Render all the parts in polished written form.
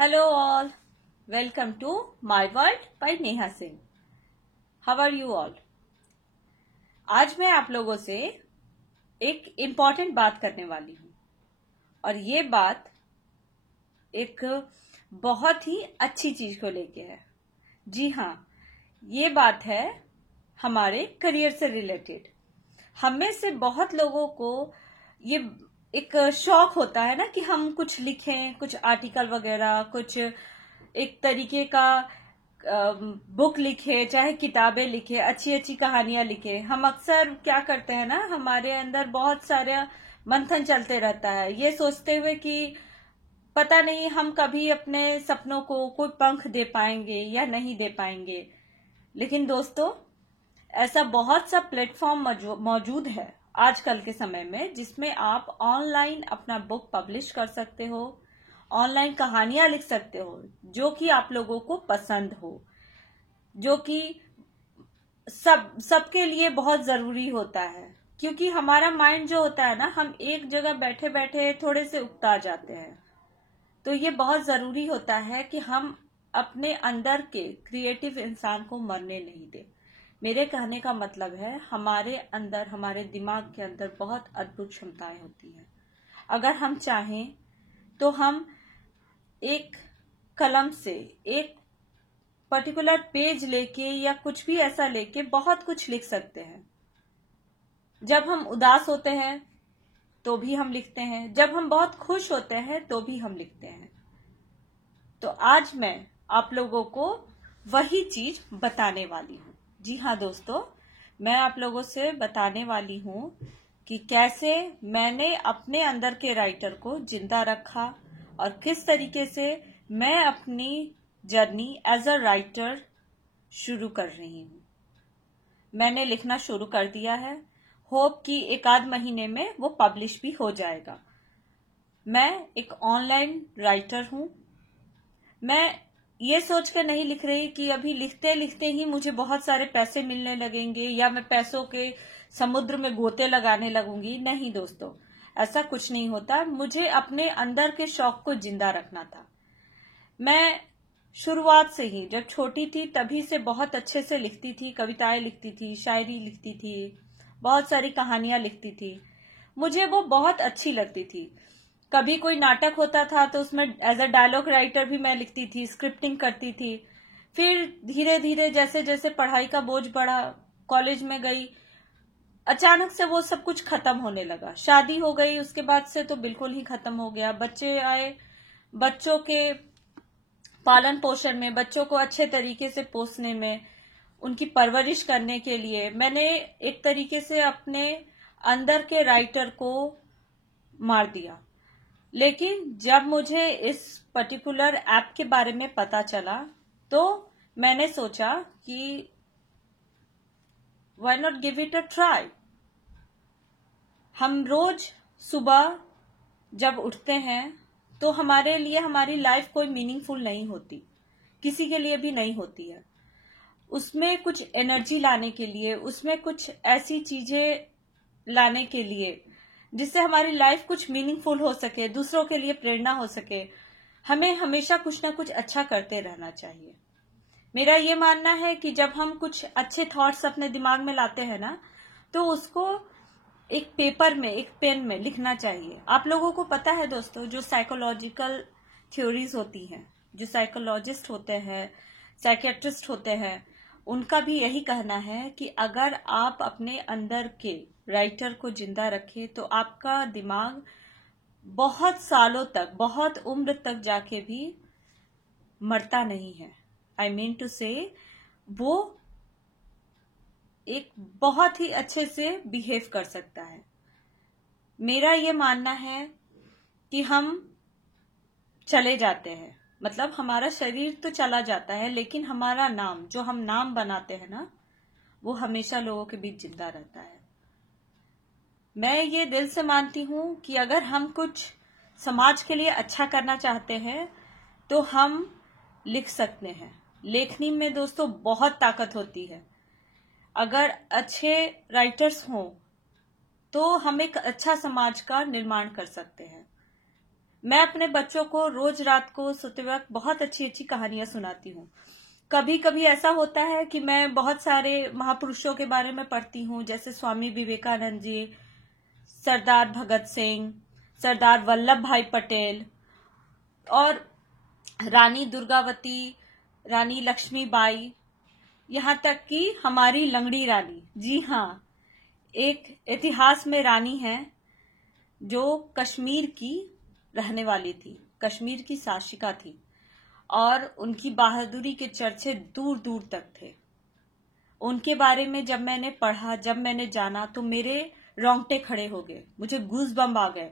Hello all, welcome to My World by Neha Singh. How are you all? आज मैं आप लोगों से एक इम्पॉर्टेंट बात करने वाली हूँ और ये बात एक बहुत ही अच्छी चीज को लेके है। जी हाँ, ये बात है हमारे करियर से रिलेटेड। हम में से बहुत लोगों को ये एक शौक होता है ना कि हम कुछ लिखें, कुछ आर्टिकल वगैरह, कुछ एक तरीके का बुक लिखे, चाहे किताबें लिखे, अच्छी अच्छी कहानियां लिखे। हम अक्सर क्या करते हैं ना, हमारे अंदर बहुत सारा मंथन चलते रहता है, ये सोचते हुए कि पता नहीं हम कभी अपने सपनों को कोई पंख दे पाएंगे या नहीं दे पाएंगे। लेकिन दोस्तों, ऐसा बहुत सा प्लेटफॉर्म मौजूद है आजकल के समय में, जिसमें आप ऑनलाइन अपना बुक पब्लिश कर सकते हो, ऑनलाइन कहानियां लिख सकते हो जो कि आप लोगों को पसंद हो, जो कि सबके लिए बहुत जरूरी होता है। क्योंकि हमारा माइंड जो होता है ना, हम एक जगह बैठे बैठे थोड़े से उकता जाते हैं। तो ये बहुत जरूरी होता है कि हम अपने अंदर के क्रिएटिव इंसान को मरने नहीं दें। मेरे कहने का मतलब है, हमारे अंदर, हमारे दिमाग के अंदर बहुत अद्भुत क्षमताएं होती हैं। अगर हम चाहें तो हम एक कलम से एक पर्टिकुलर पेज लेके या कुछ भी ऐसा लेके बहुत कुछ लिख सकते हैं। जब हम उदास होते हैं तो भी हम लिखते हैं, जब हम बहुत खुश होते हैं तो भी हम लिखते हैं। तो आज मैं आप लोगों को वही चीज बताने वाली हूँ। जी हाँ दोस्तों, मैं आप लोगों से बताने वाली हूँ कि कैसे मैंने अपने अंदर के राइटर को जिंदा रखा और किस तरीके से मैं अपनी जर्नी एज अ राइटर शुरू कर रही हूँ। मैंने लिखना शुरू कर दिया है, होप कि एक आध महीने में वो पब्लिश भी हो जाएगा। मैं एक ऑनलाइन राइटर हूँ। मैं ये सोचकर नहीं लिख रही कि अभी लिखते लिखते ही मुझे बहुत सारे पैसे मिलने लगेंगे या मैं पैसों के समुद्र में गोते लगाने लगूंगी। नहीं दोस्तों, ऐसा कुछ नहीं होता। मुझे अपने अंदर के शौक को जिंदा रखना था। मैं शुरुआत से ही, जब छोटी थी तभी से बहुत अच्छे से लिखती थी, कविताएं लिखती थी, शायरी लिखती थी, बहुत सारी कहानियां लिखती थी। मुझे वो बहुत अच्छी लगती थी। कभी कोई नाटक होता था तो उसमें एज अ डायलॉग राइटर भी मैं लिखती थी, स्क्रिप्टिंग करती थी। फिर धीरे धीरे जैसे जैसे पढ़ाई का बोझ बढ़ा, कॉलेज में गई, अचानक से वो सब कुछ खत्म होने लगा। शादी हो गई, उसके बाद से तो बिल्कुल ही खत्म हो गया। बच्चे आए, बच्चों के पालन पोषण में, बच्चों को अच्छे तरीके से पोसने में, उनकी परवरिश करने के लिए मैंने एक तरीके से अपने अंदर के राइटर को मार दिया। लेकिन जब मुझे इस पर्टिकुलर ऐप के बारे में पता चला तो मैंने सोचा कि why not give it a try. हम रोज सुबह जब उठते हैं तो हमारे लिए हमारी लाइफ कोई मीनिंगफुल नहीं होती, किसी के लिए भी नहीं होती है। उसमें कुछ एनर्जी लाने के लिए, उसमें कुछ ऐसी चीजें लाने के लिए जिससे हमारी लाइफ कुछ मीनिंगफुल हो सके, दूसरों के लिए प्रेरणा हो सके, हमें हमेशा कुछ ना कुछ अच्छा करते रहना चाहिए। मेरा ये मानना है कि जब हम कुछ अच्छे थॉट्स अपने दिमाग में लाते हैं ना, तो उसको एक पेपर में, एक पेन में लिखना चाहिए। आप लोगों को पता है दोस्तों, जो साइकोलॉजिकल थ्योरीज होती हैं, जो साइकोलॉजिस्ट होते हैं, साइकेट्रिस्ट होते हैं, उनका भी यही कहना है कि अगर आप अपने अंदर के राइटर को जिंदा रखें तो आपका दिमाग बहुत सालों तक, बहुत उम्र तक जाके भी मरता नहीं है। आई मीन टू से, वो एक बहुत ही अच्छे से बिहेव कर सकता है। मेरा ये मानना है कि हम चले जाते हैं, मतलब हमारा शरीर तो चला जाता है, लेकिन हमारा नाम, जो हम नाम बनाते हैं ना, वो हमेशा लोगों के बीच जिंदा रहता है। मैं ये दिल से मानती हूं कि अगर हम कुछ समाज के लिए अच्छा करना चाहते हैं तो हम लिख सकते हैं। लेखनी में दोस्तों बहुत ताकत होती है। अगर अच्छे राइटर्स हों तो हम एक अच्छा समाज का निर्माण कर सकते हैं। मैं अपने बच्चों को रोज रात को सोते वक्त बहुत अच्छी अच्छी कहानियां सुनाती हूँ। कभी कभी ऐसा होता है कि मैं बहुत सारे महापुरुषों के बारे में पढ़ती हूँ, जैसे स्वामी विवेकानंद जी, सरदार भगत सिंह, सरदार वल्लभ भाई पटेल और रानी दुर्गावती, रानी लक्ष्मीबाई, यहाँ तक कि हमारी लंगड़ी रानी। जी हाँ, एक इतिहास में रानी है जो कश्मीर की रहने वाली थी, कश्मीर की शासिका थी और उनकी बहादुरी के चर्चे दूर दूर तक थे। उनके बारे में जब मैंने पढ़ा, जब मैंने जाना, तो मेरे रोंगटे खड़े हो गए, मुझे गूज़बम्प आ गए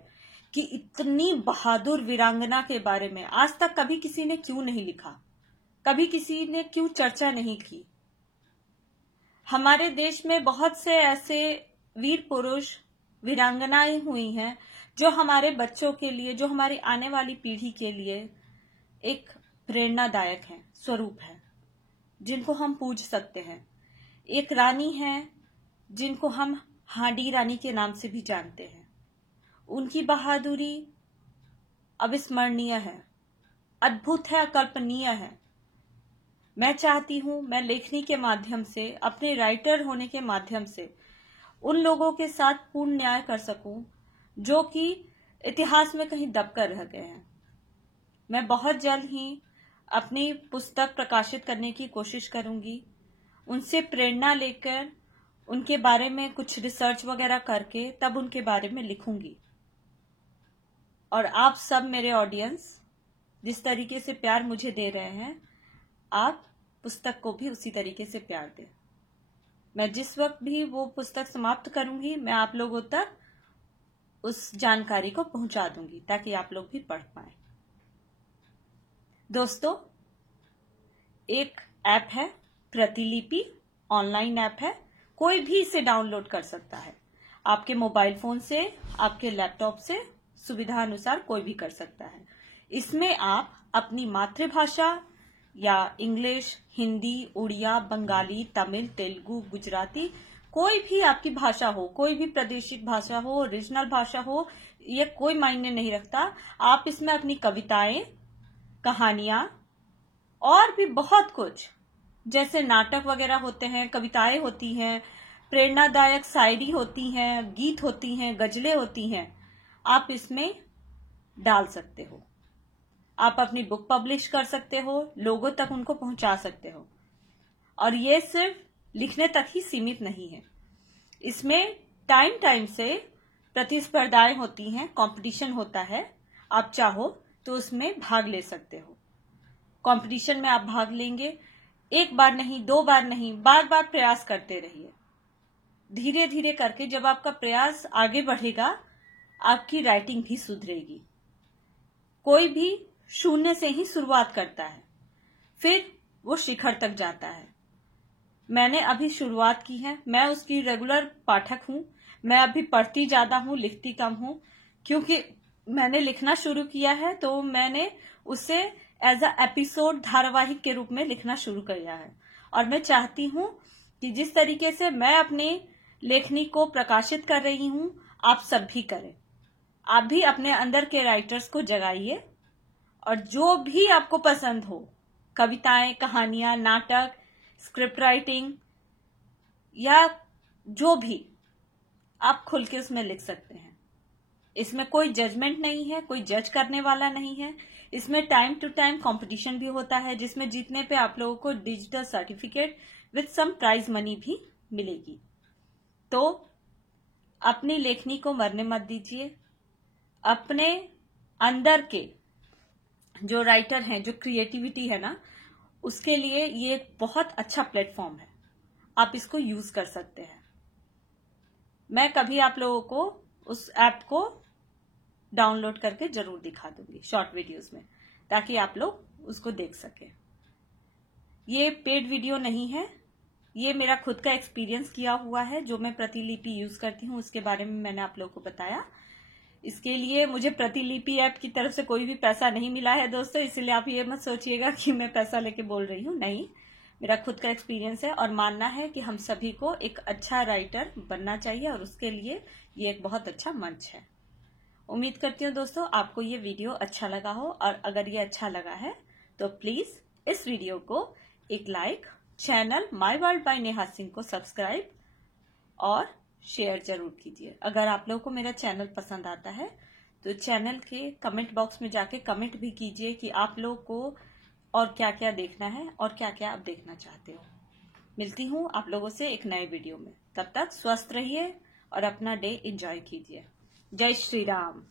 कि इतनी बहादुर वीरांगना के बारे में आज तक कभी किसी ने क्यों नहीं लिखा, कभी किसी ने क्यों चर्चा नहीं की। हमारे देश में बहुत से ऐसे वीर पुरुष, वीरांगनाएं हुई हैं जो हमारे बच्चों के लिए, जो हमारी आने वाली पीढ़ी के लिए एक प्रेरणादायक है, स्वरूप है, जिनको हम पूज सकते हैं। एक रानी है जिनको हम हांडी रानी के नाम से भी जानते हैं। उनकी बहादुरी अविस्मरणीय है, अद्भुत है, अकल्पनीय है। मैं चाहती हूं मैं लेखनी के माध्यम से, अपने राइटर होने के माध्यम से उन लोगों के साथ पूर्ण न्याय कर सकूं जो कि इतिहास में कहीं दबकर रह गए हैं। मैं बहुत जल्द ही अपनी पुस्तक प्रकाशित करने की कोशिश करूंगी, उनसे प्रेरणा लेकर उनके बारे में कुछ रिसर्च वगैरह करके तब उनके बारे में लिखूंगी। और आप सब मेरे ऑडियंस जिस तरीके से प्यार मुझे दे रहे हैं, आप पुस्तक को भी उसी तरीके से प्यार दें। मैं जिस वक्त भी वो पुस्तक समाप्त करूंगी, मैं आप लोगों तक उस जानकारी को पहुंचा दूंगी ताकि आप लोग भी पढ़ पाएं। दोस्तों, एक ऐप है प्रतिलिपि, ऑनलाइन ऐप है, कोई भी इसे डाउनलोड कर सकता है। आपके मोबाइल फोन से, आपके लैपटॉप से, सुविधा अनुसार कोई भी कर सकता है। इसमें आप अपनी मातृभाषा या इंग्लिश, हिंदी, उड़िया, बंगाली, तमिल, तेलुगु, गुजराती, कोई भी आपकी भाषा हो, कोई भी प्रादेशिक भाषा हो, रीजनल भाषा हो, ये कोई मायने नहीं रखता। आप इसमें अपनी कविताएं, कहानियां और भी बहुत कुछ, जैसे नाटक वगैरह होते हैं, कविताएं होती हैं, प्रेरणादायक शायरी होती हैं, गीत होती हैं, गजलें होती हैं, आप इसमें डाल सकते हो। आप अपनी बुक पब्लिश कर सकते हो, लोगों तक उनको पहुंचा सकते हो। और ये सिर्फ लिखने तक ही सीमित नहीं है। इसमें टाइम टाइम से प्रतिस्पर्धाएं होती हैं, कंपटीशन होता है। आप चाहो तो उसमें भाग ले सकते हो। कंपटीशन में आप भाग लेंगे, एक बार नहीं, दो बार नहीं, बार बार प्रयास करते रहिए। धीरे धीरे करके जब आपका प्रयास आगे बढ़ेगा, आपकी राइटिंग भी सुधरेगी। कोई भी शून्य से ही शुरुआत करता है, फिर वो शिखर तक जाता है। मैंने अभी शुरुआत की है, मैं उसकी रेगुलर पाठक हूं। मैं अभी पढ़ती ज्यादा हूं, लिखती कम हूं, क्योंकि मैंने लिखना शुरू किया है तो मैंने उसे एज अ एपिसोड, धारावाहिक के रूप में लिखना शुरू किया है। और मैं चाहती हूं कि जिस तरीके से मैं अपनी लेखनी को प्रकाशित कर रही हूं, आप सब भी करें। आप भी अपने अंदर के राइटर्स को जगाइए और जो भी आपको पसंद हो, कविताएं, कहानियां, नाटक, स्क्रिप्ट राइटिंग या जो भी, आप खुल के उसमें लिख सकते हैं। इसमें कोई जजमेंट नहीं है, कोई जज करने वाला नहीं है। इसमें टाइम टू टाइम कंपटीशन भी होता है, जिसमें जीतने पे आप लोगों को digital certificate with some prize money भी मिलेगी। तो अपनी लेखनी को मरने मत दीजिए। अपने अंदर के जो राइटर हैं, जो क्रिएटिविटी है ना, उसके लिए ये एक बहुत अच्छा प्लेटफॉर्म है। आप इसको यूज कर सकते हैं। मैं कभी आप लोगों को उस ऐप को डाउनलोड करके जरूर दिखा दूंगी शॉर्ट वीडियोस में, ताकि आप लोग उसको देख सकें। ये पेड वीडियो नहीं है, ये मेरा खुद का एक्सपीरियंस किया हुआ है। जो मैं प्रतिलिपि यूज करती हूँ उसके बारे में मैंने आप लोगों को बताया। इसके लिए मुझे प्रतिलिपि ऐप की तरफ से कोई भी पैसा नहीं मिला है दोस्तों, इसलिए आप ये मत सोचिएगा कि मैं पैसा लेके बोल रही हूँ। नहीं, मेरा खुद का एक्सपीरियंस है और मानना है कि हम सभी को एक अच्छा राइटर बनना चाहिए और उसके लिए ये एक बहुत अच्छा मंच है। उम्मीद करती हूँ दोस्तों आपको ये वीडियो अच्छा लगा हो, और अगर ये अच्छा लगा है तो प्लीज इस वीडियो को एक like, channel my world by Neha Singh को सब्सक्राइब और शेयर जरूर कीजिए। अगर आप लोगों को मेरा चैनल पसंद आता है तो चैनल के कमेंट बॉक्स में जाके कमेंट भी कीजिए कि आप लोगों को और क्या क्या देखना है और क्या क्या आप देखना चाहते हो। मिलती हूँ आप लोगों से एक नए वीडियो में। तब तक स्वस्थ रहिए और अपना डे एंजॉय कीजिए। जय श्री राम।